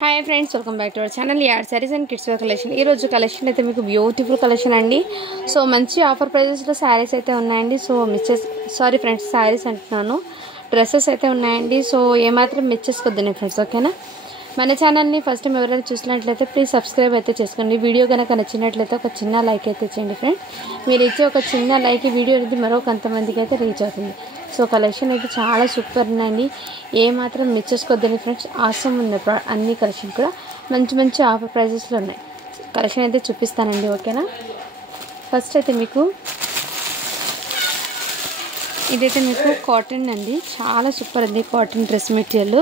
Hi friends welcome back to our channel यार sarees and kids wear collection ఈ రోజు collection అయితే మీకు బ్యూటిఫుల్ కలెక్షన్ అండి సో మంచి ఆఫర్ ప్రైజెస్ లో సారీస్ అయితే ఉన్నాయండి సో సారీ ఫ్రెండ్స్ సారీస్ అంటున్నాను డ్రెస్సెస్ అయితే ఉన్నాయండి సో ఏ మాత్రం మిస్ చేసుకోవద్దండి ఫ్రెండ్స్ ఓకేనా మన ఛానల్ ని ఫస్ట్ టైం ఎవరైనా చూసినట్లయితే ప్లీజ్ సబ్స్క్రైబ్ అయితే చేసుకోండి వీడియో గనుక నచ్చినట్లయితే ఒక చిన్న లైక్ అయితే చేయండి ఫ్రెండ్స్ మీరు ఇచ్చే ఒక చిన్న లైక్ ఈ వీడియో అనేది మరో కొంతమందికి అయితే రీచ్ అవుతుంది సో కలెక్షన్ అయితే చాలా సూపర్ ఉందండి ఏ మాత్రం మిస్ చేసుకోవద్దండి ఫ్రెండ్స్ ఆసమ్ ఉన్న అన్ని కలెక్షన్ కూడా మంచి మంచి ఆఫర్ ప్రైజెస్ లో ఉన్నాయి కలెక్షన్ అయితే చూపిస్తానండి ఓకేనా ఫస్ట్ అయితే మీకు ఇదైతే మీకు కాటన్ అండి చాలా సూపర్ ఉంది cotton dress material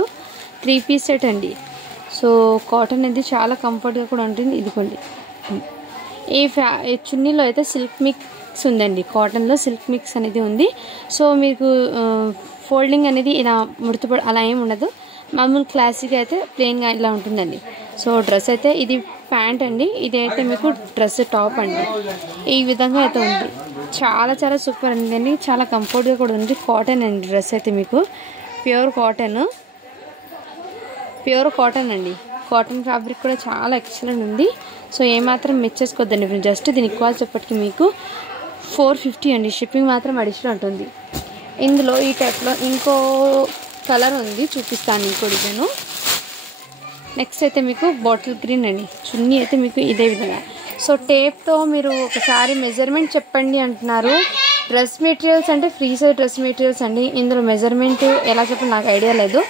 3 piece set అండి సో కాటన్ అనేది చాలా కంఫర్ట్ గా కూడా ఉంటుంది ఇదిగోండి ఈ చున్నీలో అయితే సిల్క్ మిక్స్ ఉందండి కాటన్ లో సిల్క్ మిక్స్ అనేది ఉంది సో మీకు ఫోల్డింగ్ అనేది ఇలా ముడతపడ అలా ఏం ఉండదు మామూలు క్లాసిక్ అయితే ప్లెయిన్ గా ఇలా ఉంటుందండి సో డ్రెస్ అయితే ఇది ప్యాంట్ అండి ఇది అయితే మీకు డ్రెస్ టాప్ అండి ఈ విధంగా అయితే ఉంది చాలా చాలా సూపర్ ఉందండి చాలా కంఫర్ట్ గా కూడా ఉంది కాటన్ అండి డ్రెస్ అయితే మీకు ప్యూర్ కాటన్ అండి కాటన్ ఫ్యాబ్రిక్ కూడా చాలా ఎక్సలెంట్ ఉంది సో ఏ మాత్రం మిస్ చేసుకోవద్దండి జస్ట్ దీని కాస్ట్ చెప్పటికి మీకు 450 అండి షిప్పింగ్ మాత్రం అడిషనల్ ఉంటుంది ఇందులో ఈ టైప్ లో ఇంకో కలర్ ఉంది చూపిస్తాను ఇంకో డిజైన్ నెక్స్ట్ అయితే మీకు బాటిల్ గ్రీన్ అండి చున్నీ అయితే మీకు ఇదే విధంగా సో టేప్ తో మీరు ఒకసారి మెజర్మెంట్ చెప్పండి అంటున్నారు డ్రెస్ మెటీరియల్స్ అంటే ఫ్రీ సైజ్ డ్రెస్ మెటీరియల్స్ అండి ఇందులో మెజర్మెంట్ ఎలా చెప్పాలి నాకు ఐడియా లేదు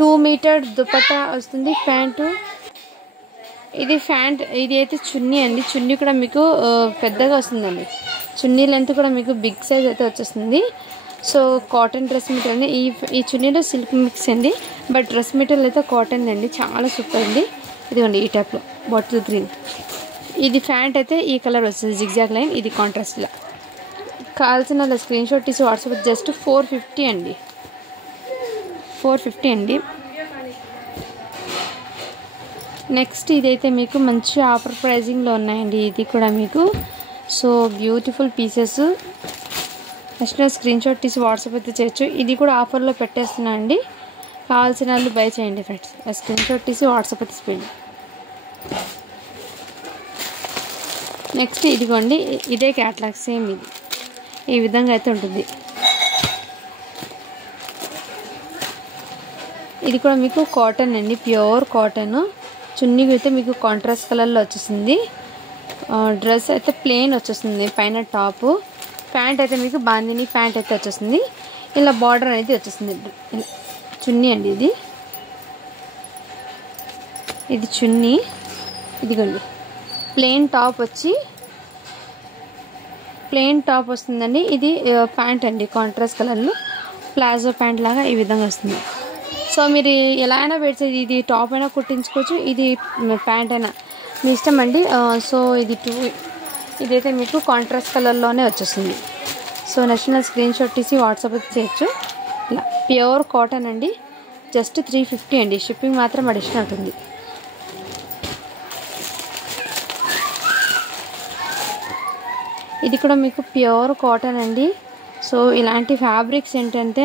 2 మీటర్ దుపట్టా వస్తుంది ప్యాంటు ఇది ప్యాంట్ ఇది అయితే చున్నీ అండి చున్నీ కూడా మీకు పెద్దగా వస్తుందండి చున్నీ లెంత్ కూడా మీకు బిగ్ సైజ్ అయితే వచ్చేస్తుంది సో కాటన్ డ్రెస్ మెటీరియల్ ఈ చున్నీలో సిల్క్ మిక్స్ అండి బట్ డ్రెస్ మెటీరియల్ అయితే కాటన్ అండి చాలా సూపర్ అండి ఇదిగోండి ఈ టైప్లో బాటిల్ గ్రీన్ ఇది ప్యాంట్ అయితే ఈ కలర్ వస్తుంది జిగ్జాగ్ లైన్ ఇది కాంట్రాస్ట్ లా కావాల్సిన స్క్రీన్ షాట్ తీసి వాట్సాప్ జస్ట్ 450 అండి 450 అండి నెక్స్ట్ ఇదైతే మీకు మంచి ఆఫర్ ప్రైజింగ్ లో ఉన్నాయండి ఇది కూడా మీకు so beautiful pieces next screen shot తీసి వాట్సాప్ అయితే చేయొచ్చు ఇది కూడా ఆఫర్ లో పెట్టేస్తున్నా అండి కావాల్సిన వాళ్ళు బై చేయండి ఫ్రెండ్స్ స్క్రీన్ షాట్ తీసి వాట్సాప్ అయితే చేయండి నెక్స్ట్ ఇదిగోండి ఇదే క్యాటలాగ్ సేమ్ ఇది ఈ విధంగా అయితే ఉంటుంది ఇది కూడా మీకు కాటన్ అండి ప్యూర్ కాటన్ చున్నీ అయితే మీకు కాంట్రాస్ట్ కలర్ లో వచ్చేసింది డ్రెస్ అయితే ప్లెయిన్ వచ్చేస్తుంది పైన టాప్ ప్యాంట్ అయితే మీకు బాందిని ప్యాంట్ అయితే వచ్చేస్తుంది ఇలా బార్డర్ అనేది వచ్చేస్తుంది ఇలా చున్నీ అండి ఇది చున్నీ ఇదిగోండి ప్లెయిన్ టాప్ వస్తుందండి ఇది ప్యాంట్ అండి కాంట్రాస్ట్ కలర్ లో ప్లాజో ప్యాంట్ లాగా ఈ విధంగా వస్తుంది సో మీరు ఎలా అయినా పెడితే ఇది టాప్ అయినా కుట్టించుకోవచ్చు ఇది ప్యాంట్ అయినా మీ ఇష్టం అండి సో ఇదైతే మీకు కాంట్రాస్ట్ కలర్లోనే వచ్చేస్తుంది సో నేషనల్ స్క్రీన్ షాట్ తీసి వాట్సాప్ అయితే చేయొచ్చు ఇలా ప్యూర్ కాటన్ అండి జస్ట్ 350 అండి షిప్పింగ్ మాత్రం అడిషనల్ ఉంటుంది ఇది కూడా మీకు ప్యూర్ కాటన్ అండి సో ఇలాంటి ఫ్యాబ్రిక్స్ ఏంటంటే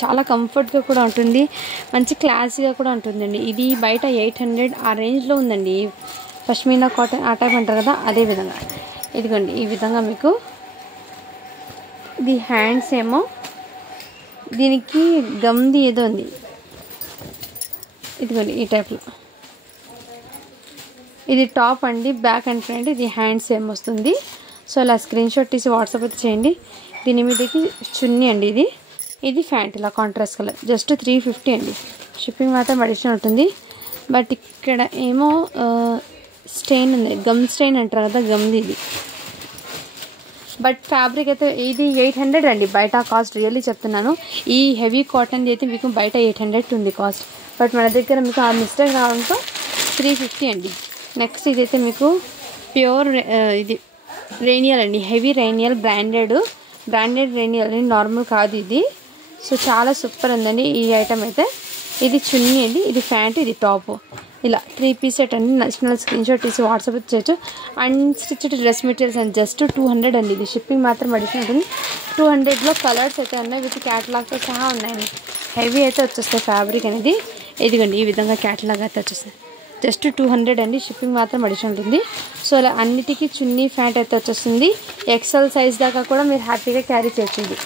చాలా కంఫర్ట్గా కూడా ఉంటుంది మంచి క్లాసీగా కూడా ఉంటుందండి ఇది బయట 800 ఆ రేంజ్లో ఉందండి పష్మీనా కాటన్ ఆ టైప్ అంటారు కదా అదే విధంగా ఇదిగోండి ఈ విధంగా మీకు ఇది హ్యాండ్స్ ఏమో దీనికి గమ్ది ఏదో ఉంది ఇదిగోండి ఈ టైప్లో ఇది టాప్ అండి బ్యాక్ అండ్ ఫ్రంట్ ఇది హ్యాండ్స్ ఏమో వస్తుంది సో అలా స్క్రీన్ షాట్ తీసి వాట్సాప్ అయితే చేయండి దీని మీదకి చున్నీ అండి ఇది ప్యాంట్ ఇలా కాంట్రాస్ట్ కలర్ జస్ట్ 350 అండి షిప్పింగ్ మాత్రం అడిషనల్ ఉంటుంది బట్ ఇక్కడ ఏమో స్టెయిన్ ఉంది గమ్ స్టెయిన్ అంటారు కదా గమ్ది ఇది బట్ ఫ్యాబ్రిక్ అయితే ఇది 800 అండి బయట కాస్ట్ రియల్లీ చెప్తున్నాను ఈ హెవీ కాటన్ అయితే మీకు బయట 800 ఉంది కాస్ట్ బట్ మన దగ్గర మీకు ఆ మిస్టేక్ రావడంతో 350 అండి నెక్స్ట్ ఇదైతే మీకు ప్యూర్ ఇది రేనియల్ అండి హెవీ రేనియల్ బ్రాండెడ్ రేనియల్ అండి నార్మల్ కాదు ఇది సో చాలా సూపర్ ఉందండి ఈ ఐటమ్ అయితే ఇది చున్నీ అండి ఇది ప్యాంట్ ఇది టాప్ ఇలా 3 పీస్ సెట్ అండి నేషనల్ స్క్రీన్ షాట్ తీసి వాట్సాప్ చేయొచ్చు అన్స్టిచ్డ్ డ్రెస్ మెటీరియల్స్ అండి జస్ట్ 200 అండి ఇది షిప్పింగ్ మాత్రం అడిషనల్ ఉంటుంది 200లో కలర్స్ అయితే ఉన్నాయి విత్ క్యాటలాగ్తో సహా ఉన్నాయండి హెవీ అయితే వచ్చేస్తాయి ఫ్యాబ్రిక్ అనేది ఇదిగోండి ఈ విధంగా క్యాటలాగ్ అయితే వచ్చేస్తుంది. జస్ట్ 200 అండి. షిప్పింగ్ మాత్రం అడిషనల్ ఉంటుంది. సో అలా అన్నిటికీ చున్నీ ప్యాంట్ అయితే వచ్చేస్తుంది. ఎక్సెల్ సైజ్ దాకా కూడా మీరు హ్యాపీగా క్యారీ చేయొచ్చు.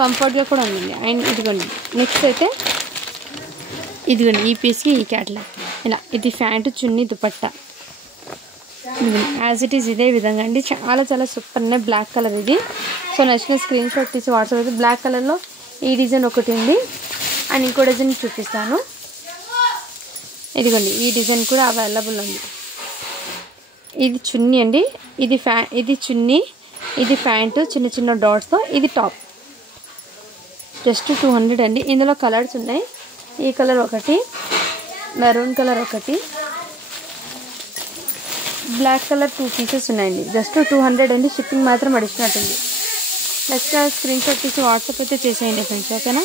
కంఫర్ట్గా కూడా ఉందండి. అండ్ ఇదిగోండి నెక్స్ట్ అయితే ఇదిగోండి ఈ పీస్కి ఈ క్యాటలాగ్ ఇలా. ఇది pant, chunni, dupatta as it is ఇదే విధంగా అండి. చాలా చాలా సూపర్ ఉన్నాయి. బ్లాక్ కలర్ ఇది. సో నచ్చిన స్క్రీన్ షాట్ తీసి వాట్సాప్ అయితే బ్లాక్ కలర్లో ఈ డిజైన్ ఒకటి ఉంది. అండ్ ఇంకో డిజైన్ చూపిస్తాను. ఇదిగోండి ఈ డిజైన్ కూడా అవైలబుల్ ఉంది. ఇది చున్నీ అండి. ఇది చున్నీ, ఇది ప్యాంటు చిన్న చిన్న డాట్స్తో. ఇది టాప్. జస్ట్ 200 అండి. ఇందులో కలర్స్ ఉన్నాయి. ఈ కలర్ ఒకటి, మెరూన్ కలర్ ఒకటి, బ్లాక్ కలర్ 2 పీసెస్ ఉన్నాయండి. జస్ట్ 200 అండి. షిప్పింగ్ మాత్రం అడిషనల్ ఉంది. నెక్స్ట్ స్క్రీన్ షాట్ తీసి వాట్సాప్ అయితే చేసేయండి ఫ్రెండ్స్, ఓకేనా.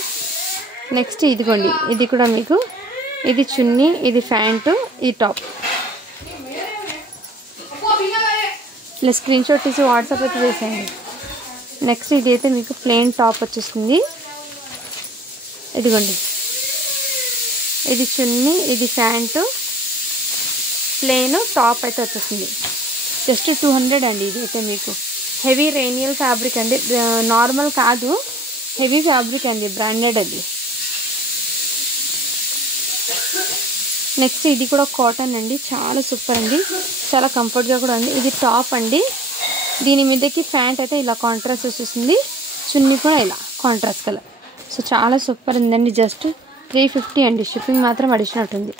నెక్స్ట్ ఇదిగోండి ఇది కూడా మీకు, ఇది చున్నీ, ఇది ప్యాంటు, ఇది టాప్. ఇలా స్క్రీన్ షాట్ తీసి వాట్సాప్ అయితే చేసేయండి. నెక్స్ట్ ఇది అయితే మీకు ప్లెయిన్ టాప్ వచ్చేస్తుంది. ఇదిగోండి ఇది చున్నీ, ఇది ప్యాంటు, ప్లెయిన్ టాప్ అయితే వచ్చేస్తుంది. జస్ట్ 200 అండి. ఇది అయితే మీకు హెవీ రేనియల్ ఫ్యాబ్రిక్ అండి. నార్మల్ కాదు, హెవీ ఫ్యాబ్రిక్ అండి, బ్రాండెడ్ అది. నెక్స్ట్ ఇది కూడా కాటన్ అండి. చాలా సూపర్ అండి. చాలా కంఫర్ట్గా కూడా ఉంది. ఇది టాప్ అండి. దీని మీదకి ప్యాంట్ అయితే ఇలా కాంట్రాస్ట్ వచ్చేస్తుంది. చున్నీ కూడా ఇలా కాంట్రాస్ట్ కలర్. సో చాలా సూపర్ ఉందండి. జస్ట్ 350 అండి. షిప్పింగ్ మాత్రం అడిషనల్ ఉంది.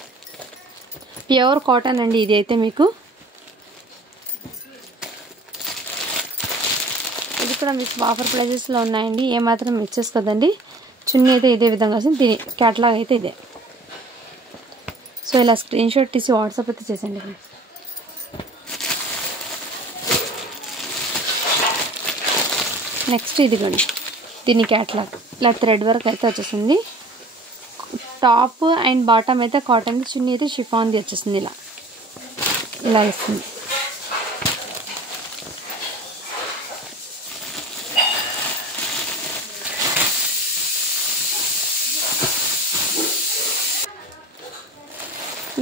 ప్యూర్ కాటన్ అండి ఇది అయితే మీకు. ఇది కూడా మీకు ఆఫర్ ప్రైజెస్లో ఉన్నాయండి. ఏమాత్రం మిక్స్ చేసుకోదండి. చున్నీ అయితే ఇదే విధంగా వస్తుంది. దీని క్యాటలాగ్ అయితే ఇదే. సో ఇలా స్క్రీన్ షాట్ తీసి వాట్సాప్ అయితే చేసేయండి. నెక్స్ట్ ఇదిగోండి దీని క్యాటలాగ్ ఇలా థ్రెడ్ వర్క్ అయితే వచ్చేసింది. టాప్ అండ్ బాటమ్ అయితే కాటన్, చున్నీ అయితే షిఫాన్ది వచ్చేసింది. ఇలా వస్తుంది.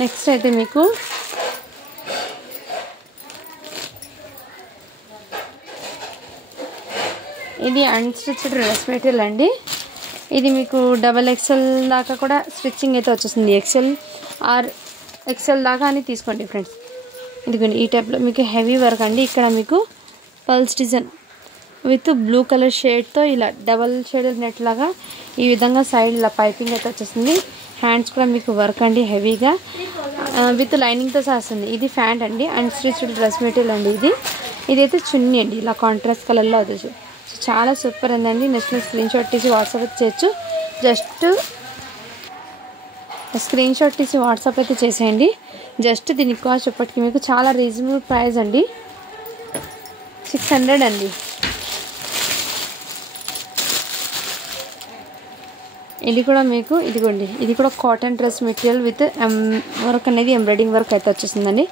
నెక్స్ట్ అయితే మీకు ఇది అన్స్టిచ్డ్ డ్రెస్ మెటీరియల్ అండి. ఇది మీకు XXL దాకా కూడా స్టిచ్చింగ్ అయితే వచ్చేస్తుంది. XL ఆర్ XL దాకా అని తీసుకోండి ఫ్రెండ్స్. ఇదిగోండి ఈ టైప్లో మీకు హెవీ వర్క్ అండి. ఇక్కడ మీకు pulse design with blue colour షేడ్తో ఇలా డబల్ షేడ్ నెట్ లాగా ఈ విధంగా సైడ్ ఇలా పైపింగ్ అయితే వచ్చేస్తుంది. హ్యాండ్స్ కూడా మీకు వర్క్ అండి హెవీగా విత్ లైనింగ్తో వస్తుంది. ఇది ప్యాంట్ అండి. అన్స్టిచ్డ్ డ్రెస్ మెటీరియల్ అండి ఇది. ఇదైతే చున్నీ అండి ఇలా కాంట్రాస్ట్ కలర్లో వచ్చేసి. సో చాలా సూపర్ ఉందండి. నెక్స్ట్ స్క్రీన్ షాట్ తీసి వాట్సాప్ అయితే చేయొచ్చు. జస్ట్ స్క్రీన్ షాట్ తీసి వాట్సాప్ అయితే చేసేయండి. జస్ట్ దీనికి కాస్ట్ ఇప్పటికి మీకు చాలా రీజనబుల్ ప్రైస్ అండి. 600 అండి. ఇది కూడా మీకు ఇదిగోండి ఇది కూడా cotton dress material with work అనేది ఎంబ్రాయిడింగ్ వర్క్ అయితే వచ్చేసిందండి.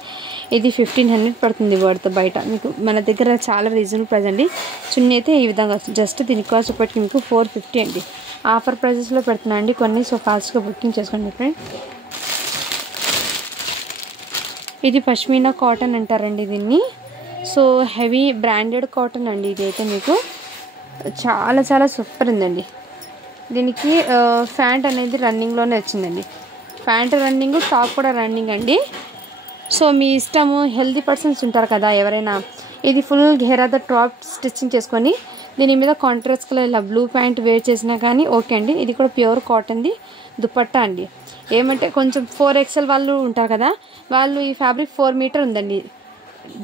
ఇది 1500 పడుతుంది వర్త్ బయట. మీకు మన దగ్గర చాలా రీజనబుల్ ప్రైస్ అండి. చున్నీ అయితే ఈ విధంగా వస్తుంది. జస్ట్ దీనికి కాస్ట్ ఇప్పటికి మీకు 450 అండి. ఆఫర్ ప్రైజెస్లో పెడుతున్నా అండి కొన్ని. సో ఫాస్ట్గా బుకింగ్ చేసుకోండి ఫ్రెండ్. ఇది పష్మీనా కాటన్ అంటారండి దీన్ని. సో హెవీ బ్రాండెడ్ కాటన్ అండి ఇది అయితే మీకు. చాలా చాలా సూపర్ ఉందండి. దీనికి ప్యాంట్ అనేది రన్నింగ్లోనే వచ్చిందండి. ప్యాంట్ రన్నింగ్, టాప్ కూడా రన్నింగ్ అండి. సో మీ ఇష్టము. హెల్దీ పర్సన్స్ ఉంటారు కదా ఎవరైనా, ఇది ఫుల్ ఘేరాద టాప్ స్టిచ్చింగ్ చేసుకొని దీని మీద కాంట్రాస్ట్ కలర్ ఇలా బ్లూ ప్యాంట్ వేర్ చేసినా కానీ ఓకే అండి. ఇది కూడా ప్యూర్ కాటన్ది దుపట్టా అండి. ఏమంటే కొంచెం 4XL వాళ్ళు ఉంటారు కదా, వాళ్ళు ఈ ఫ్యాబ్రిక్ 4 మీటర్ ఉందండి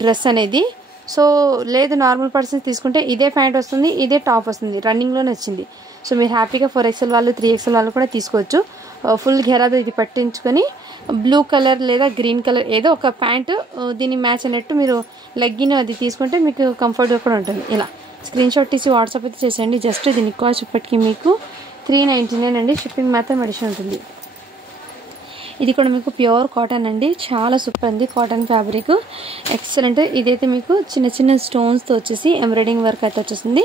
డ్రెస్ అనేది. సో లేదు నార్మల్ పర్సన్స్ తీసుకుంటే ఇదే ప్యాంట్ వస్తుంది, ఇదే టాప్ వస్తుంది, రన్నింగ్లోనే వచ్చింది. సో మీరు హ్యాపీగా 4XL వాళ్ళు 3XL వాళ్ళు కూడా తీసుకోవచ్చు. ఫుల్ ఘెరాదో ఇది పట్టించుకొని బ్లూ కలర్ లేదా గ్రీన్ కలర్ ఏదో ఒక ప్యాంటు దీన్ని మ్యాచ్ అన్నట్టు మీరు లెగ్గిన్ అది తీసుకుంటే మీకు కంఫర్ట్గా కూడా ఉంటుంది. ఇలా స్క్రీన్ షాట్ తీసి వాట్సాప్ అయితే చేసేయండి. జస్ట్ దీని కాస్ట్ ఇప్పటికీ మీకు 399 అండి. షిప్పింగ్ మాత్రం అడిషన్ ఉంటుంది. ఇది కూడా మీకు ప్యూర్ కాటన్ అండి. చాలా సూపర్ ఉంది కాటన్ ఫ్యాబ్రిక్, ఎక్సలెంట్. ఇదైతే మీకు చిన్న చిన్న స్టోన్స్తో వచ్చేసి ఎంబ్రాయిడింగ్ వర్క్ అయితే వచ్చేసింది.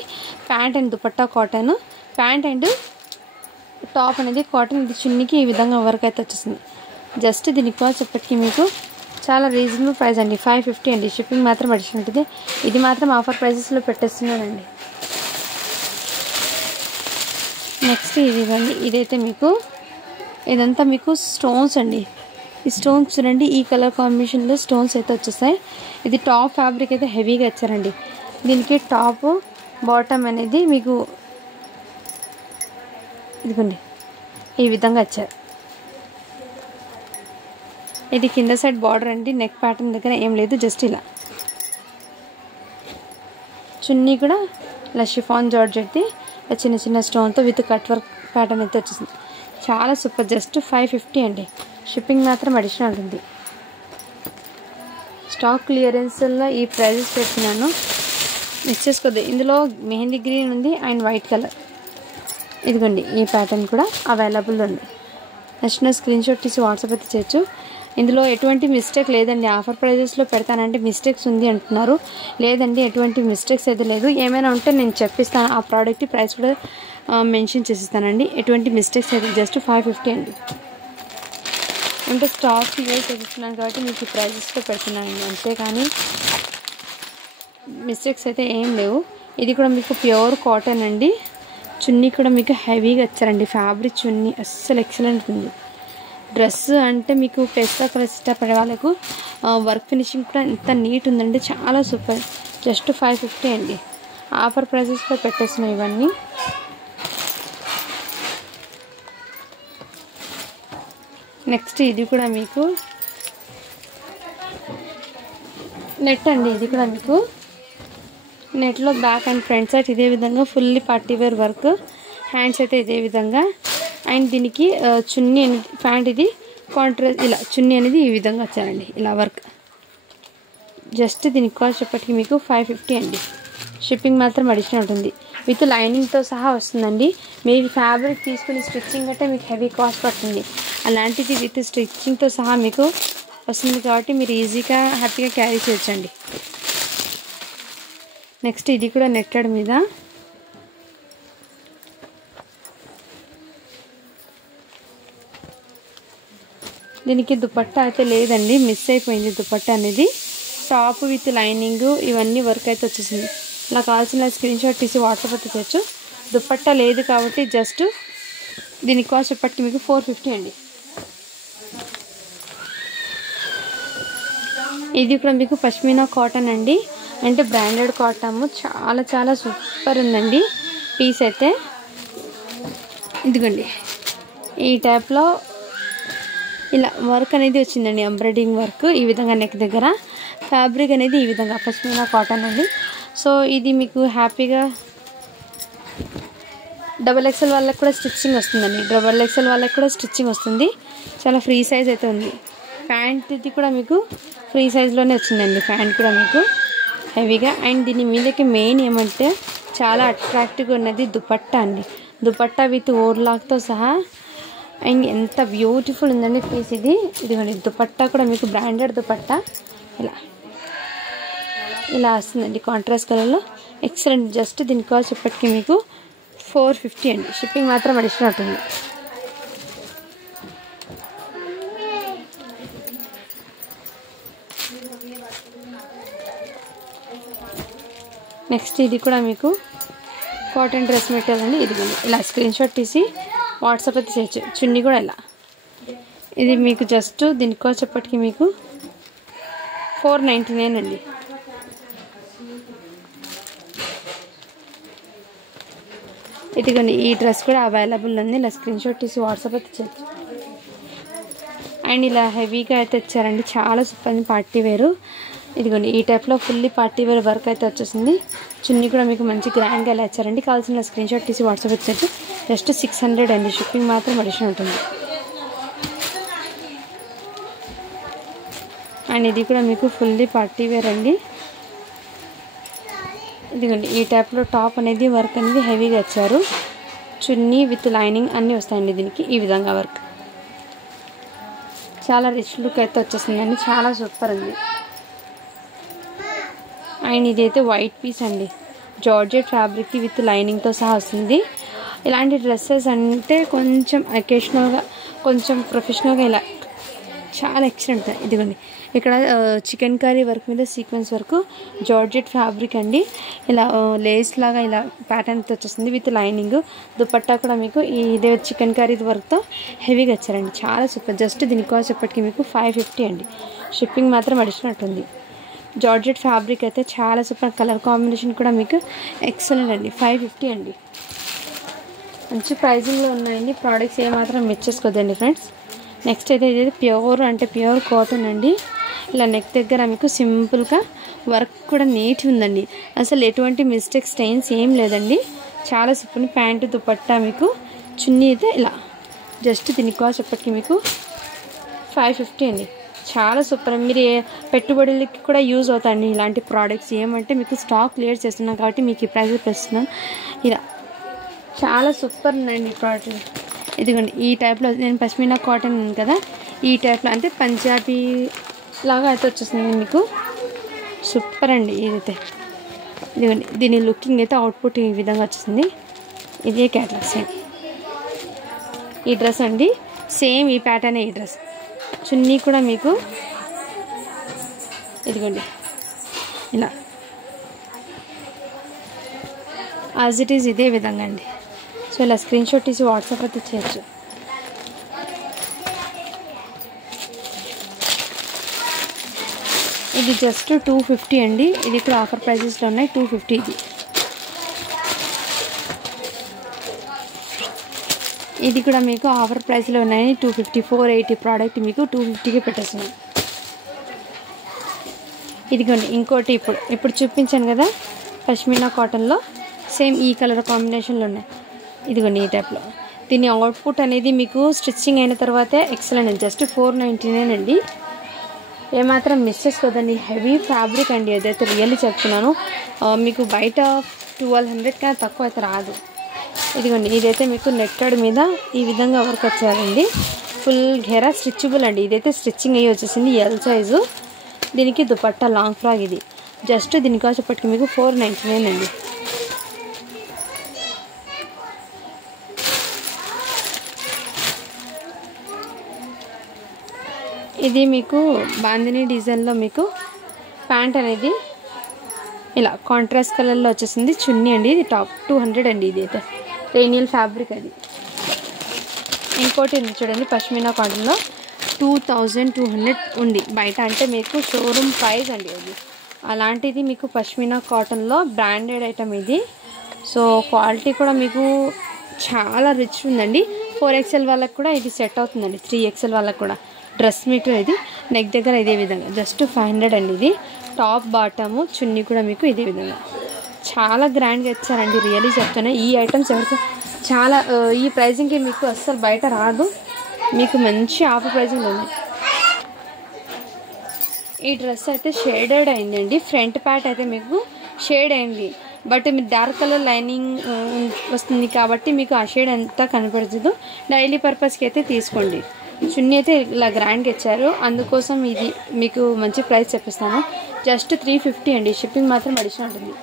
Pant and dupatta cotton, pant and top అనేది కాటన్, ఇది చున్నీకి ఈ విధంగా వర్క్ అయితే వచ్చేసింది. జస్ట్ దీని కాస్ట్ చెప్పటికి మీకు చాలా రీజనబుల్ ప్రైస్ అండి, 550 అండి. షిప్పింగ్ మాత్రం అడిషనల్ ఉంటుంది. ఇది మాత్రం ఆఫర్ ప్రైసెస్లో పెట్టేస్తున్నానండి. నెక్స్ట్ ఇదిగోండి, ఇదైతే మీకు ఇదంతా మీకు స్టోన్స్ అండి. ఈ స్టోన్స్ చూడండి, ఈ కలర్ కాంబినేషన్లో స్టోన్స్ అయితే వచ్చేస్తాయి. ఇది టాప్ ఫ్యాబ్రిక్ అయితే హెవీగా ఇచ్చారండి. దీనికి టాప్ బాటమ్ అనేది మీకు ఇదిగోండి ఈ విధంగా ఇచ్చారు. ఇది కింద సైడ్ బార్డర్ అండి. నెక్ ప్యాటర్న్ దగ్గర ఏం లేదు, జస్ట్ ఇలా. చున్నీ కూడా ఇలా షిఫాన్ జార్జెట్ది చిన్న చిన్న స్టోన్తో విత్ కట్ వర్క్ ప్యాటర్న్ అయితే వచ్చేసింది. చాలా సూపర్. జస్ట్ 550 అండి. షిప్పింగ్ మాత్రం అడిషనల్ ఉంటుంది. స్టాక్ క్లియరెన్స్లో ఈ ప్రైజెస్ పెట్టినాను, మిక్స్ చేసుకోద్దు. ఇందులో మెహందీ గ్రీన్ ఉంది అండ్ వైట్ కలర్. ఇదిగోండి ఈ ప్యాటర్న్ కూడా అవైలబుల్ ఉంది. నచ్చిన స్క్రీన్ షాట్ తీసి వాట్సాప్ అయితే చేయొచ్చు. ఇందులో ఎటువంటి మిస్టేక్ లేదండి. ఆఫర్ ప్రైజెస్లో పెడతానంటే మిస్టేక్స్ ఉంది అంటున్నారు. లేదండి, ఎటువంటి మిస్టేక్స్ అయితే లేదు. ఏమైనా ఉంటే నేను చెప్పిస్తాను, ఆ ప్రోడక్ట్ ప్రైస్ కూడా మెన్షన్ చేసిస్తానండి. ఎటువంటి మిస్టేక్స్ అయితే జస్ట్ 550 అండి. అంటే స్టాక్ క్లియర్ చేస్తున్నాను కాబట్టి మీకు ఈ ప్రైజెస్లో పెడుతున్నానండి, అంతేకాని మిస్టేక్స్ అయితే ఏం లేవు. ఇది కూడా మీకు ప్యూర్ కాటన్ అండి. చున్నీ కూడా మీకు హెవీగా వచ్చారండి. ఫ్యాబ్రిక్ చున్నీ అస్సలు ఎక్సలెంట్ ఉంది. డ్రెస్ అంటే మీకు పెస్తా కలర్ ఇష్టపడే వాళ్ళకు వర్క్ ఫినిషింగ్ కూడా ఎంత నీట్ ఉందండి, చాలా సూపర్. జస్ట్ 550 అండి. ఆఫర్ ప్రైజెస్లో పెట్టేస్తున్నాయి ఇవన్నీ. నెక్స్ట్ ఇది కూడా మీకు నెట్ అండి. ఇది కూడా మీకు నెట్లో బ్యాక్ అండ్ ఫ్రంట్ సైడ్ ఇదే విధంగా fully party wear work. Hands అయితే ఇదే విధంగా. అండ్ దీనికి చున్నీ అనేది ప్యాంట్ ఇది కాంట్రాస్ట్, ఇలా చున్నీ అనేది ఈ విధంగా వచ్చారండి, ఇలా వర్క్. జస్ట్ దీనికి కాస్ట్ చెప్పటికి మీకు 550 అండి. షిప్పింగ్ మాత్రం అడిషనల్ ఉంటుంది. విత్ లైనింగ్తో సహా వస్తుందండి. మీరు ఫ్యాబ్రిక్ తీసుకుని స్టిచ్చింగ్ అంటే మీకు హెవీ కాస్ట్ పడుతుంది. అలాంటిది విత్ స్టిచ్చింగ్తో సహా మీకు వస్తుంది కాబట్టి మీరు ఈజీగా హ్యాపీగా క్యారీ చేయొచ్చండి. నెక్స్ట్ ఇది కూడా నెట్టెడ్ మీద దీనికి దుపట్టా అయితే లేదండి, మిస్ అయిపోయింది దుపట్టా అనేది. టాప్ విత్ లైనింగ్ ఇవన్నీ వర్క్ అయితే వచ్చేసింది. ఇలా కావాల్సిన స్క్రీన్ షాట్ తీసి వాట్సాప్ అయితే చేయొచ్చు. దుపట్టా లేదు కాబట్టి జస్ట్ దీని కాస్ట్ చెప్పటికి మీకు 450 అండి. ఇది కూడా మీకు పష్మీనా కాటన్ అండి, అంటే బ్రాండెడ్ కాటన్. చాలా చాలా సూపర్ ఉందండి పీస్ అయితే. ఇదిగోండి ఈ టైప్లో ఇలా వర్క్ అనేది వచ్చిందండి, ఎంబ్రాయిడింగ్ వర్క్ ఈ విధంగా నెక్ దగ్గర. ఫ్యాబ్రిక్ అనేది ఈ విధంగా పష్మీనా కాటన్ అండి. సో ఇది మీకు హ్యాపీగా XXL వాళ్ళకి కూడా స్టిచ్చింగ్ వస్తుందండి. XXL వాళ్ళకి కూడా స్టిచ్చింగ్ వస్తుంది. చాలా ఫ్రీ సైజ్ అయితే ఉంది. ప్యాంట్ ఇది కూడా మీకు ఫ్రీ సైజ్లోనే వచ్చిందండి. ప్యాంట్ కూడా మీకు హెవీగా. అండ్ దీని మీదకి మెయిన్ ఏమంటే చాలా అట్రాక్టివ్గా ఉన్నది దుపట్టా అండి. దుపట్టా విత్ ఓవర్లాక్తో సహా. అండ్ ఎంత బ్యూటిఫుల్ ఉందండి పీస్ ఇది. ఇదిగోండి దుపట్టా కూడా మీకు బ్రాండెడ్ దుపట్టా ఇలా వస్తుందండి కాంట్రాస్ట్ కలర్లో. ఎక్సలెంట్. జస్ట్ దీని కాస్ట్ ఇప్పటికీ మీకు 450 అండి. షిప్పింగ్ మాత్రం అడిషనల్ ఉంటుంది. నెక్స్ట్ ఇది కూడా మీకు కాటన్ డ్రెస్ మెటీరియల్ అండి. ఇదిగోండి ఇలా స్క్రీన్ షాట్ తీసి వాట్సాప్ అయితే చేయొచ్చు. చున్నీ కూడా ఇలా. ఇది మీకు జస్ట్ దీని కాస్ట్ చెప్పటికి మీకు 499 అండి. ఇదిగోండి ఈ డ్రెస్ కూడా అవైలబుల్ ఉంది. ఇలా స్క్రీన్ షాట్ తీసి వాట్సాప్ అయితే చేయొచ్చు. అండ్ ఇలా హెవీగా అయితే వచ్చారండి, చాలా సూపర్ పార్టీ వేరు. ఇదిగోండి ఈ టైప్లో ఫుల్లీ పార్టీ వేర్ వర్క్ అయితే వచ్చేసింది. చున్నీ కూడా మీకు మంచి గ్రాండ్గా ఇలా ఇచ్చారండి. కావాల్సిన స్క్రీన్ షాట్ తీసి వాట్సాప్ ఇచ్చేసి జస్ట్ 600 అండి. షిప్పింగ్ మాత్రం అడిషనల్ ఉంటుంది. అండ్ ఇది కూడా మీకు ఫుల్లీ పార్టీ వేర్ అండి. ఇదిగోండి ఈ టైప్లో టాప్ అనేది వర్క్ అనేది హెవీగా ఇచ్చారు. చున్నీ విత్ లైనింగ్ అన్నీ వస్తాయండి దీనికి ఈ విధంగా వర్క్. చాలా రిచ్ లుక్ అయితే వచ్చేసిందండి, చాలా సూపర్ ఉంది. అండ్ ఇదైతే వైట్ పీస్ అండి, జార్జెట్ ఫ్యాబ్రిక్ విత్ లైనింగ్తో సహా వస్తుంది. ఇలాంటి డ్రెస్సెస్ అంటే కొంచెం అకేషనల్గా, కొంచెం ప్రొఫెషనల్గా ఇలా చాలా ఎక్సలెంట్. ఇదిగోండి ఇక్కడ చికెన్ కర్రీ వర్క్ మీద సీక్వెన్స్ వర్క్, జార్జెట్ ఫ్యాబ్రిక్ అండి. ఇలా లేస్ లాగా ఇలా ప్యాటర్న్తో వచ్చేస్తుంది విత్ లైనింగ్. దుపట్టా కూడా మీకు ఇదే చికెన్ కర్రీ వర్క్తో హెవీగా వచ్చారండి. చాలా సూపర్. జస్ట్ దీని కాస్ట్ ఇప్పటికీ మీకు 550 అండి. షిప్పింగ్ మాత్రం అడిషనల్ ఉంటుంది. జార్జెట్ ఫ్యాబ్రిక్ అయితే చాలా సూపర్. కలర్ కాంబినేషన్ కూడా మీకు ఎక్సలెంట్ అండి. 550 అండి. మంచి ప్రైజింగ్లో ఉన్నాయండి. ప్రోడక్ట్స్ ఏమాత్రం మిస్ చేసుకోవద్దండి ఫ్రెండ్స్. నెక్స్ట్ అయితే ఇది ప్యూర్ అంటే ప్యూర్ కాటన్ అండి. ఇలా నెక్ దగ్గర మీకు సింపుల్గా వర్క్ కూడా నీట్గా ఉందండి. అసలు ఎటువంటి మిస్టేక్ స్టెయిన్స్ ఏం లేదండి. చాలా సూపర్. ప్యాంటు దుపట్టా మీకు చున్నీ అయితే ఇలా. జస్ట్ దీని కాస్ట్ ఎప్పటికీ మీకు 550 అండి. చాలా సూపర్. మీరు పెట్టుబడులకి కూడా యూజ్ అవుతాయండి ఇలాంటి ప్రోడక్ట్స్. ఏమంటే మీకు స్టాక్ క్లియర్ చేస్తున్నాం కాబట్టి మీకు ఈ ప్రైస్ ఇస్తున్నాను. ఇలా చాలా సూపర్ ఉందండి ఈ ప్రోడక్ట్. ఇదిగోండి ఈ టైప్లో నేను పష్మీనా కాటన్ ఉంది కదా, ఈ టైప్లో అంటే పంజాబీ లాగా అయితే వచ్చేస్తుంది మీకు. సూపర్ అండి ఇదైతే. ఇదిగోండి దీని లుకింగ్ అయితే అవుట్పుట్ ఈ విధంగా వచ్చేసింది. ఇదే క్యాటలాగ్ సేమ్ ఈ డ్రెస్ అండి. సేమ్ ఈ ప్యాటర్న్ ఈ డ్రెస్. చున్నీ కూడా మీకు ఇదిగోండి ఇలా యాజ్ ఇట్ ఈజ్ ఇదే విధంగా అండి. సో ఇలా స్క్రీన్ షాట్ తీసి వాట్సాప్ అయితే చేయొచ్చు. ఇది జస్ట్ 250 అండి. ఇది కూడా ఆఫర్ ప్రైజెస్లో ఉన్నాయి. 250 ఇది. ఇది కూడా మీకు ఆఫర్ ప్రైస్లో ఉన్నాయి. 250, 480 ప్రోడక్ట్ మీకు 250కి పెట్టేస్తున్నాం. ఇదిగోండి ఇంకోటి ఇప్పుడు చూపించాను కదా పష్మీనా కాటన్లో సేమ్ ఈ కలర్ కాంబినేషన్లో ఉన్నాయి. ఇదిగోండి ఈ టైప్లో. దీని అవుట్పుట్ అనేది మీకు స్టిచ్చింగ్ అయిన తర్వాతే ఎక్సలెంట్. జస్ట్ 499 అండి. ఏమాత్రం మిస్ చేసుకోదండి. హెవీ ఫ్యాబ్రిక్ అండి. ఏదైతే రియల్లీ చెప్తున్నాను మీకు బయట 1200 కన్నా తక్కువ అయితే రాదు. ఇదిగోండి ఇదైతే మీకు నెట్టెడ్ మీద ఈ విధంగా వర్క్ వచ్చారండి. ఫుల్ ఘెరా స్టిచ్బుల్ అండి. ఇదైతే స్టిచ్చింగ్ అయ్యి వచ్చేసింది ఎల్ సైజు. దీనికి దుపట్టా లాంగ్ ఫ్రాక్. ఇది జస్ట్ దీని కాస్ట్ ఇప్పటికి మీకు 499 అండి. ఇది మీకు బాందిని డిజైన్లో మీకు ప్యాంట్ అనేది ఇలా కాంట్రాస్ట్ కలర్లో వచ్చేసింది. చున్నీ అండి ఇది టాప్ 200 అండి. ఇది అయితే రేనియల్ ఫ్యాబ్రిక్ అది. ఇంకోటి ఉంది చూడండి పష్మీనా కాటన్లో 2200 ఉంది బయట. అంటే మీకు షోరూమ్ ప్రైస్ అండి అది. అలాంటిది మీకు పష్మీనా కాటన్లో బ్రాండెడ్ ఐటమ్ ఇది. సో క్వాలిటీ కూడా మీకు చాలా రిచ్ ఉందండి. 4XL వాళ్ళకి కూడా ఇది సెట్ అవుతుందండి. 3XL వాళ్ళకి కూడా. డ్రెస్ మీటు ఇది నెక్ దగ్గర ఇదే విధంగా జస్ట్ 500 అండి. ఇది టాప్ బాటము చున్నీ కూడా మీకు ఇదే విధంగా చాలా గ్రాండ్గా ఇచ్చారండి. రియల్లీ చెప్తున్నా ఈ ఐటమ్స్ ఎవరికి చాలా ఈ ప్రైజింగ్కి మీకు అస్సలు బయట రాదు. మీకు మంచి ఆఫర్ ప్రైజింగ్ ఉంది. ఈ డ్రెస్ అయితే షేడెడ్ అయిందండి. ఫ్రంట్ ప్యాట్ అయితే మీకు షేడ్ అయింది. బట్ మీరు డార్క్ కలర్ లైనింగ్ వస్తుంది కాబట్టి మీకు ఆ షేడ్ అంతా కనపడదు. డైలీ పర్పస్కి అయితే తీసుకోండి. చున్నీ అయితే ఇలా గ్రాండ్గా ఇచ్చారు. అందుకోసం ఇది మీకు మంచి ప్రైస్ చెప్పిస్తాను. జస్ట్ 350 అండి. షిప్పింగ్ మాత్రం అడిషనల్ ఉంటుంది.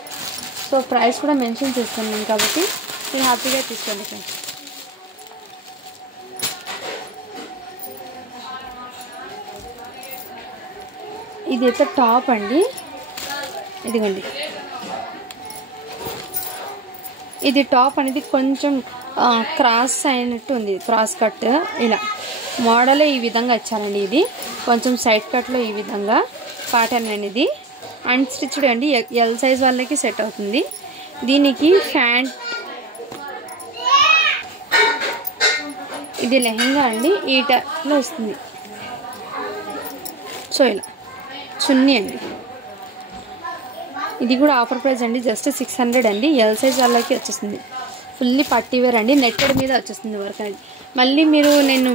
సో ప్రైస్ కూడా మెన్షన్ చేస్తున్నాను కాబట్టి మీరు హ్యాపీగా తీసుకోండి ఫ్రెండ్స్. ఇది అయితే టాప్ అండి. ఇదిగోండి ఇది టాప్ అనేది కొంచెం క్రాస్ అయినట్టు ఉంది. క్రాస్ కట్ ఇలా మోడల్ ఈ విధంగా ఇచ్చారండి. ఇది కొంచెం సైడ్ కట్లో ఈ విధంగా ప్యాటర్న్ అనేది అన్స్టిచ్డ్ అండి. ఎల్ సైజ్ వాళ్ళకి సెట్ అవుతుంది. దీనికి ప్యాంట్ ఇది లెహంగా అండి. ఈ టైప్లో వస్తుంది. సో ఇలా చున్నీ అండి. ఇది కూడా ఆఫర్ ప్రైస్ అండి. జస్ట్ 600 అండి. ఎల్ సైజ్ వాళ్ళకి వచ్చేస్తుంది. ఫుల్లీ పట్టీ వేర్ అండి. నెట్టెడ్ మీద వచ్చేస్తుంది వర్క్ అనేది. మళ్ళీ మీరు నేను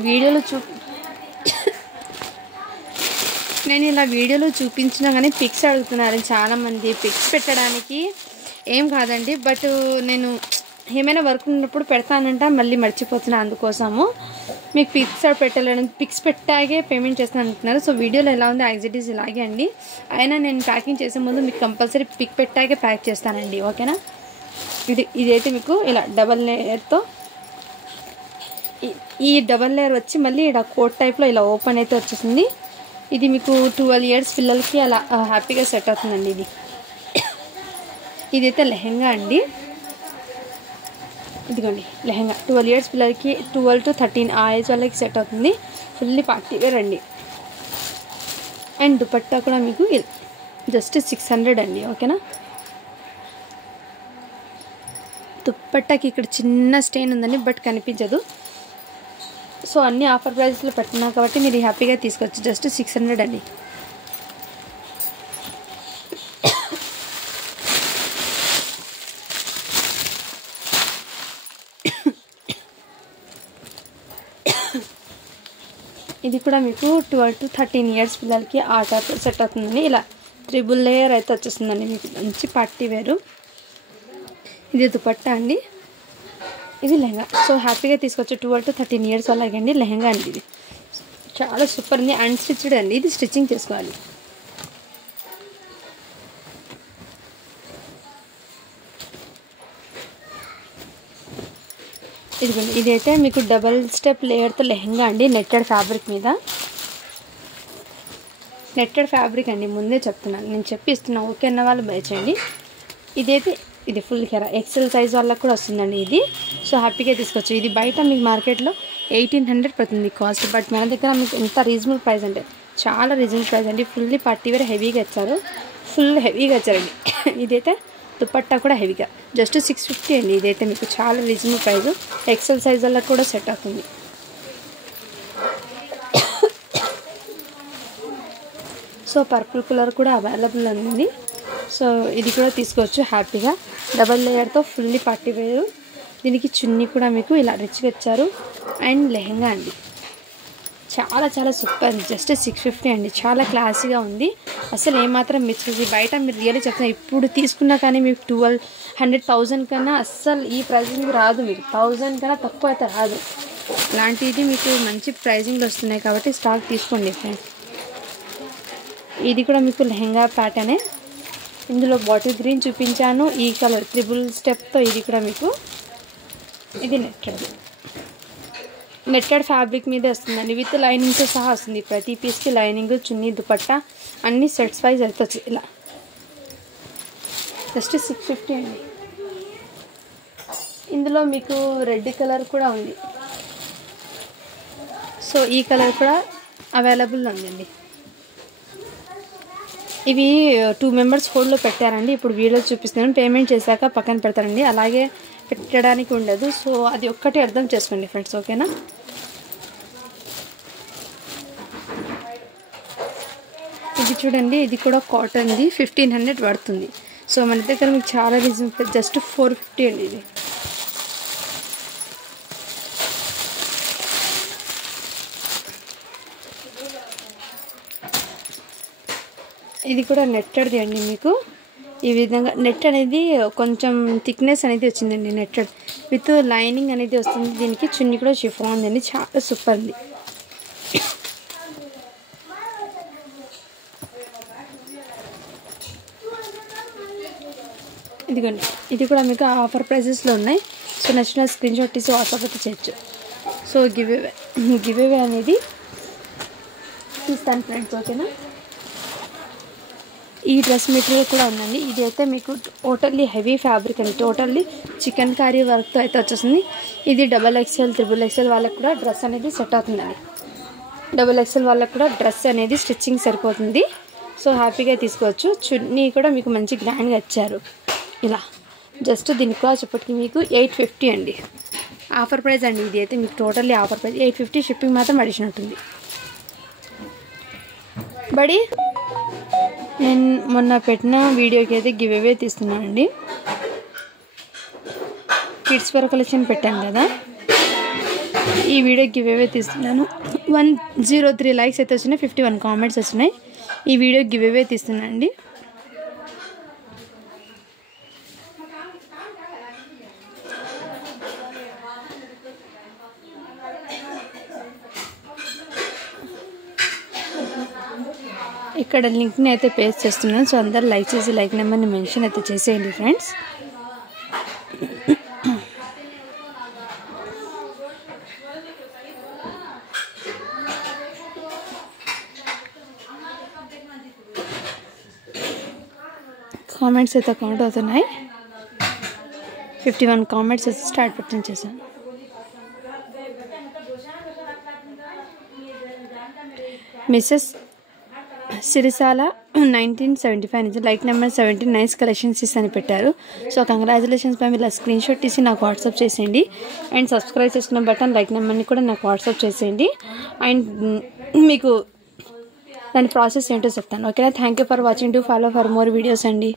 ఇలా వీడియోలో చూపించినా కానీ పిక్స్ అడుగుతున్నారు చాలామంది. పిక్స్ పెట్టడానికి ఏం కాదండి. బట్ నేను ఏమైనా వర్క్ ఉన్నప్పుడు పెడతానంట మళ్ళీ మర్చిపోతున్నా. అందుకోసము మీకు పిక్స్ పెట్టలేను. పిక్స్ పెట్టాకే పేమెంట్ చేస్తాను అంటున్నారు. సో వీడియోలో ఎలా ఉంది యాక్సిటీస్ ఇలాగే అండి. అయినా నేను ప్యాకింగ్ చేసే ముందు మీకు కంపల్సరీ పిక్ పెట్టాకే ప్యాక్ చేస్తానండి. ఓకేనా. ఇదైతే మీకు ఇలా డబల్ లేయర్తో ఈ డబల్ లేయర్ వచ్చి మళ్ళీ ఇలా కోట్ టైప్లో ఇలా ఓపెన్ అయితే వచ్చేసింది. ఇది మీకు 12 years పిల్లలకి అలా హ్యాపీగా సెట్ అవుతుందండి. ఇదైతే లెహెంగా అండి. ఇదిగోండి లెహెంగా 12 years పిల్లలకి 12 to 13 ఆ ఏజ్ వాళ్ళకి సెట్ అవుతుంది. ఫుల్లీ పార్టీ వేర్ అండి. అండ్ దుపట్టా కూడా మీకు జస్ట్ 600 అండి. ఓకేనా. దుపట్టాకి ఇక్కడ చిన్న స్టెయిన్ ఉందండి, బట్ కనిపించదు. సో అన్ని ఆఫర్ ప్రైస్లో పెట్టినా కాబట్టి మీరు హ్యాపీగా తీసుకోవచ్చు. జస్ట్ 600 అండి. ఇది కూడా మీకు 12 to 13 years పిల్లలకి ఆ టైప్ సెట్ అవుతుందండి. ఇలా 3 లేయర్ అయితే వచ్చేస్తుందండి మీకు. మంచి పార్టీ వేరు. ఇది దుపట్టా అండి. ఇది లెహంగా. సో హ్యాపీగా తీసుకోవచ్చు 12 to 13 years వాళ్ళకి అండి. లెహంగా అండి. ఇది చాలా సూపర్ ఉంది. అన్స్టిచ్డ్ అండి. ఇది స్టిచ్చింగ్ చేసుకోవాలి. ఇదిగోండి ఇదైతే మీకు డబల్ స్టెప్ లేయర్తో లెహంగా అండి. నెట్టెడ్ ఫ్యాబ్రిక్ మీద. నెట్టెడ్ ఫ్యాబ్రిక్ అండి, ముందే చెప్తున్నాను, నేను చెప్పిస్తున్నా. ఓకే అన్న వాళ్ళు బై చేయండి. ఇదైతే ఇది ఫుల్ కెరా ఎక్సెల్ సైజ్ వాళ్ళకి కూడా వస్తుందండి ఇది. సో హ్యాపీగా తీసుకోవచ్చు. ఇది బయట మీకు మార్కెట్లో 1800 పడుతుంది కాస్ట్, బట్ మన దగ్గర మీకు ఎంత రీజనబుల్ ప్రైస్ అంటే చాలా రీజనబుల్ ప్రైస్ అండి. ఫుల్లీ పార్టీ వేర్ హెవీగా ఇచ్చారు. ఫుల్ హెవీగా ఇచ్చారండి. ఇదైతే దుపట్టా కూడా హెవీగా జస్ట్ 650 అండి. ఇదైతే మీకు చాలా రీజనబుల్ ప్రైస్. ఎక్సెల్ సైజ్ వాళ్ళకి కూడా సెట్ అవుతుంది. సో పర్పుల్ కలర్ కూడా అవైలబుల్ ఉంది. సో ఇది కూడా తీసుకోవచ్చు హ్యాపీగా. డబల్ లేయర్తో ఫుల్లీ పార్టీ వేరు. దీనికి చున్నీ కూడా మీకు ఇలా రిచ్గా ఇచ్చారు. అండ్ లెహంగా అండి చాలా చాలా సూపర్. జస్ట్ 650 అండి. చాలా క్లాసీగా ఉంది. అసలు ఏమాత్రం మిచ్చేసి బయట మీరు రియల్లీ చెప్తున్నా ఇప్పుడు తీసుకున్నా కానీ మీకు 1200-1000 కన్నా అస్సలు ఈ ప్రైజింగ్ రాదు. మీకు 1000 కన్నా తక్కువ అయితే రాదు. ఇలాంటిది మీకు మంచి ప్రైజింగ్లో వస్తున్నాయి కాబట్టి స్టాక్ తీసుకోండి ఫ్రెండ్స్. ఇది కూడా మీకు లెహంగా ప్యాటర్నే. ఇందులో బాటిల్ గ్రీన్ చూపించాను. ఈ కలర్ 3 స్టెప్తో ఇది కూడా మీకు ఇది నెట్టెడ్ ఫ్యాబ్రిక్ మీదే వస్తుందండి. విత్ లైనింగ్తో సహా వస్తుంది. ప్రతి పీస్కి లైనింగ్, చున్నీ, దుపట్టా అన్నీ సెట్స్ వైజ్ అయితే వచ్చి ఇలా జస్ట్ 650 అండి. ఇందులో మీకు రెడ్ కలర్ కూడా ఉంది. సో ఈ కలర్ కూడా అవైలబుల్ ఉందండి. ఇవి 2 members హోల్డ్లో పెట్టారండి. ఇప్పుడు వీడియో చూపిస్తున్నాను. పేమెంట్ చేశాక పక్కన పెడతారండి. అలాగే పెట్టడానికి ఉండదు. సో అది ఒక్కటి అర్థం చేసుకోండి ఫ్రెండ్స్. ఓకేనా. ఇది చూడండి. ఇది కూడా కాటన్ది 1500 పడుతుంది. సో మన దగ్గర మీకు చాలా రీజనబుల్. జస్ట్ 450 అండి. ఇది ఇది కూడా నెట్టెడ్ది అండి. మీకు ఈ విధంగా నెట్ అనేది కొంచెం థిక్నెస్ అనేది వచ్చిందండి. నెట్టెడ్ విత్ లైనింగ్ అనేది వస్తుంది. దీనికి చున్నీ కూడా షిఫాన్ ఉందండి. చాలా సూపర్ ఉంది. ఇదిగోండి ఇది కూడా మీకు ఆఫర్ ప్రైజెస్లో ఉన్నాయి. సో నచ్చిన స్క్రీన్ షాట్ తీసి వాట్సాప్ అయితే చేయొచ్చు. సో గివ్ అవే అనేది తీస్తాను ఫ్రెండ్స్. ఓకేనా. ఈ డ్రెస్ మెటీరియల్ కూడా ఉందండి. ఇది అయితే మీకు టోటల్లీ హెవీ ఫ్యాబ్రిక్ అండి. టోటల్లీ చికెన్ కర్రీ వర్క్తో అయితే వచ్చేసింది. ఇది XXL, XXL వాళ్ళకి కూడా డ్రెస్ అనేది సెట్ అవుతుందండి. XXL వాళ్ళకి కూడా డ్రెస్ అనేది స్టిచ్చింగ్ సరిపోతుంది. సో హ్యాపీగా తీసుకోవచ్చు. చున్నీ కూడా మీకు మంచి గ్రాండ్గా ఇచ్చారు. ఇలా జస్ట్ దీనికి కూడా చెప్పటికి మీకు 850 అండి. ఆఫర్ ప్రైస్ అండి. ఇది అయితే మీకు టోటల్లీ ఆఫర్ ప్రైస్ 850. షిప్పింగ్ మాత్రం అడిషన్ ఉంటుంది. బడి నేను మొన్న పెట్టిన వీడియోకి అయితే గివ్ అవే తీస్తున్నానండి. కిడ్స్ వేర్ కలెక్షన్ పెట్టాను కదా, ఈ వీడియో గివ్ అవే తీస్తున్నాను. 103 likes అయితే వచ్చినాయి. 51 comments వచ్చినాయి. ఈ వీడియో గివ్ అవే తీస్తున్నాను అండి. ఇక్కడ లింక్ని అయితే పేస్ట్ చేస్తున్నాను. సో అందరు లైక్ చేసి లైక్ నెంబర్ని మెన్షన్ అయితే చేసేయండి ఫ్రెండ్స్. కామెంట్స్ అయితే కౌంట్ అవుతున్నాయి. 51 కామెంట్స్ వచ్చి స్టార్ట్ పెట్టించేసాను. మిస్సెస్ సిరిసాల 1975 నుంచి లైక్ నెంబర్ 17 నైస్ కలెక్షన్స్ అని పెట్టారు. So congratulations ma'am. ఇలా స్క్రీన్ షాట్ తీసి నాకు వాట్సాప్ చేసేయండి. అండ్ సబ్స్క్రైబ్ చేసుకున్న బటన్ లైక్ నెంబర్ని కూడా నాకు వాట్సాప్ చేసేయండి. అండ్ మీకు దాని ప్రాసెస్ ఏంటో చెప్తాను. ఓకేనా? Thank you for watching. To follow for more videos అండి.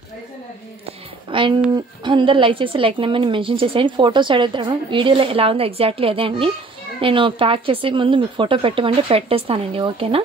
అండ్ అందరు లైక్ చేసి లైక్ నెంబర్ని మెన్షన్ చేసేయండి. ఫొటోస్ అడుగుతాను. వీడియోలో ఎలా ఉందో ఎగ్జాక్ట్లీ అదే అండి. నేను ప్యాక్ చేసే ముందు మీకు ఫోటో పెట్టమంటే పెట్టేస్తానండి. ఓకేనా?